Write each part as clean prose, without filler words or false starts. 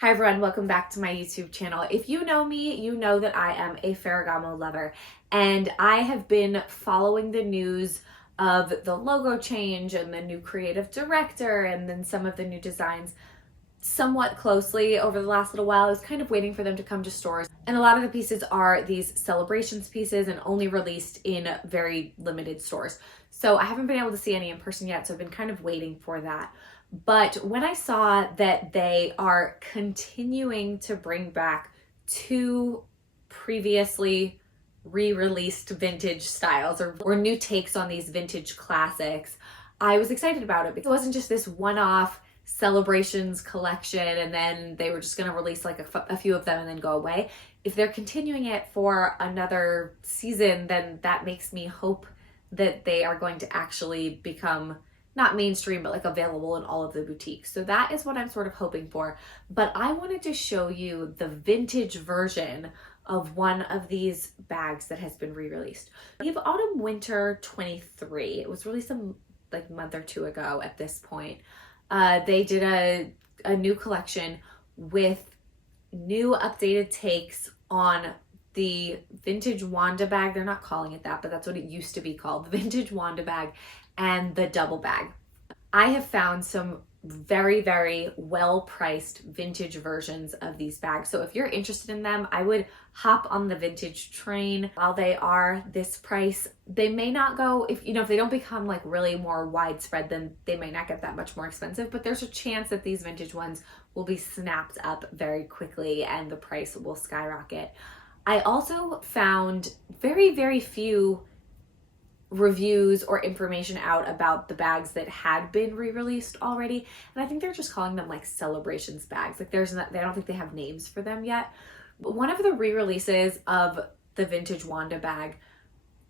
Hi everyone, welcome back to my YouTube channel. If you know me, you know that I am a Ferragamo lover, and I have been following the news of the logo change and the new creative director and then some of the new designs somewhat closely over the last little while. I was kind of waiting for them to come to stores, and a lot of the pieces are these celebrations pieces and only released in very limited stores. So I haven't been able to see any in person yet, so I've been kind of waiting for that. But when I saw that they are continuing to bring back two previously re-released vintage styles or new takes on these vintage classics, I was excited about it because it wasn't just this one-off celebrations collection and then they were just going to release like a few of them and then go away. If they're continuing it for another season, then that makes me hope that they are going to actually become not mainstream, but like available in all of the boutiques. So that is what I'm sort of hoping for. But I wanted to show you the vintage version of one of these bags that has been re-released. We have Autumn Winter 23. It was released a month or two ago at this point. They did a new collection with new updated takes on the vintage Wanda bag. They're not calling it that, but that's what it used to be called, the vintage Wanda bag and the double bag. I have found some very, very well-priced vintage versions of these bags. So if you're interested in them, I would hop on the vintage train while they are this price. They may not go, if they don't become like really more widespread, then they may not get that much more expensive, but there's a chance that these vintage ones will be snapped up very quickly and the price will skyrocket. I also found very, very few reviews or information out about the bags that had been re-released already, and I think they're just calling them like celebrations bags. Like I don't think they have names for them yet. But one of the re-releases of the vintage Wanda bag,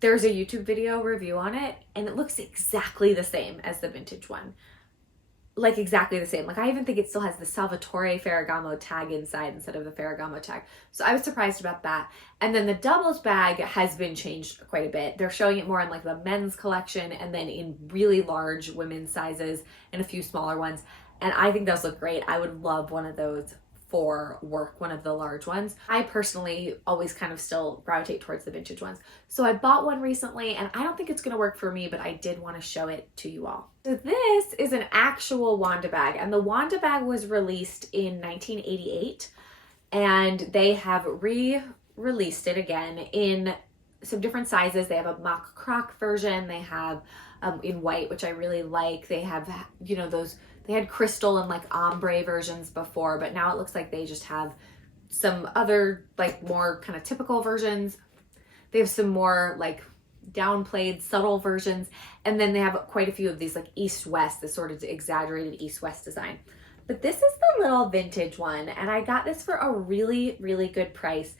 there's a YouTube video review on it and it looks exactly the same as the vintage one. Like exactly the same. Like I even think it still has the Salvatore Ferragamo tag inside instead of the Ferragamo tag. So I was surprised about that. And then the doubles bag has been changed quite a bit. They're showing it more in like the men's collection and then in really large women's sizes and a few smaller ones. And I think those look great. I would love one of those for work, one of the large ones. I personally always kind of still gravitate towards the vintage ones. So I bought one recently and I don't think it's gonna work for me, but I did want to show it to you all. So this is an actual Wanda bag, and the Wanda bag was released in 1988 and they have re-released it again in some different sizes. They have a mock croc version, they have in white, which I really like. They have, they had crystal and like ombre versions before, but now it looks like they just have some other like more kind of typical versions. They have some more like downplayed subtle versions, and then they have quite a few of these like east-west, this sort of exaggerated east-west design. But this is the little vintage one, and I got this for a really, really good price.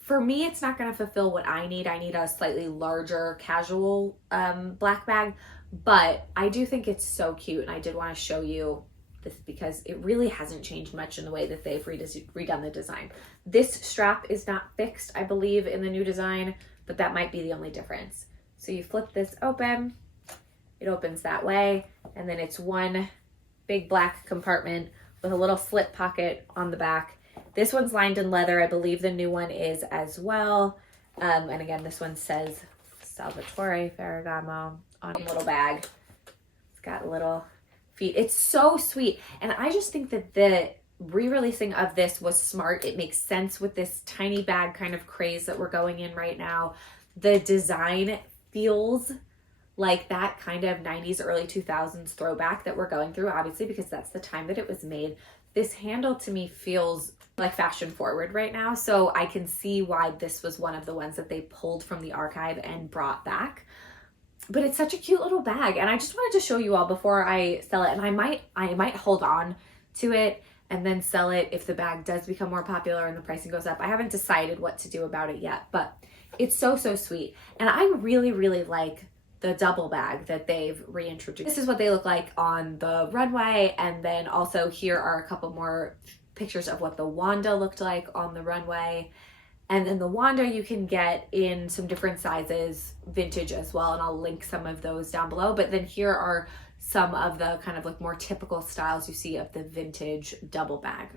For me, it's not going to fulfill what I need. I need a slightly larger casual black bag, but I do think it's so cute, and I did want to show you this because it really hasn't changed much in the way that they've redone the design. This strap is not fixed, I believe, in the new design, but that might be the only difference. So you flip this open, it opens that way, and then it's one big black compartment with a little slip pocket on the back. This one's lined in leather. I believe the new one is as well. And again, this one says Salvatore Ferragamo on a little bag. It's got little feet. It's so sweet. And I just think that the re-releasing of this was smart. It makes sense with this tiny bag kind of craze that we're going in right now. The design feels like that kind of 90s, early 2000s throwback that we're going through, obviously, because that's the time that it was made. This handle to me feels like fashion forward right now. So I can see why this was one of the ones that they pulled from the archive and brought back. But it's such a cute little bag. And I just wanted to show you all before I sell it. And I might hold on to it and then sell it if the bag does become more popular and the pricing goes up. I haven't decided what to do about it yet, but it's so, so sweet. And I really, really like the double bag that they've reintroduced. This is what they look like on the runway. And then also here are a couple more pictures of what the Wanda looked like on the runway. And then the Wanda you can get in some different sizes, vintage as well, and I'll link some of those down below. But then here are some of the kind of like more typical styles you see of the vintage double bag.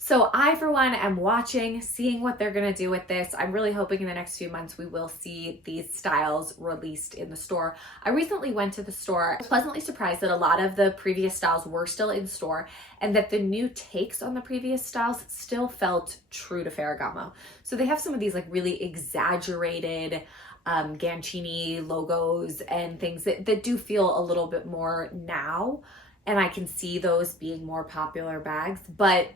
So I, for one, am watching, seeing what they're gonna do with this. I'm really hoping in the next few months we will see these styles released in the store. I recently went to the store. I was pleasantly surprised that a lot of the previous styles were still in store and that the new takes on the previous styles still felt true to Ferragamo. So they have some of these like really exaggerated Gancini logos and things that do feel a little bit more now. And I can see those being more popular bags, but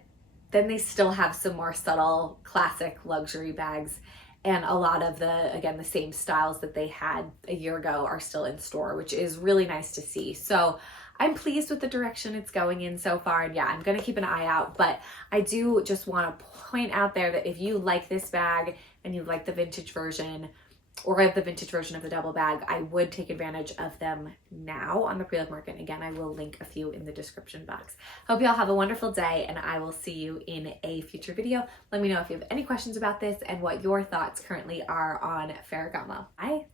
then they still have some more subtle classic luxury bags, and a lot of the same styles that they had a year ago are still in store, which is really nice to see. So I'm pleased with the direction it's going in so far, and yeah, I'm gonna keep an eye out. But I do just want to point out there that if you like this bag and you like the vintage version or the vintage version of the double bag, I would take advantage of them now on the pre-loved market. Again, I will link a few in the description box. Hope you all have a wonderful day, and I will see you in a future video. Let me know if you have any questions about this and what your thoughts currently are on Ferragamo. Bye.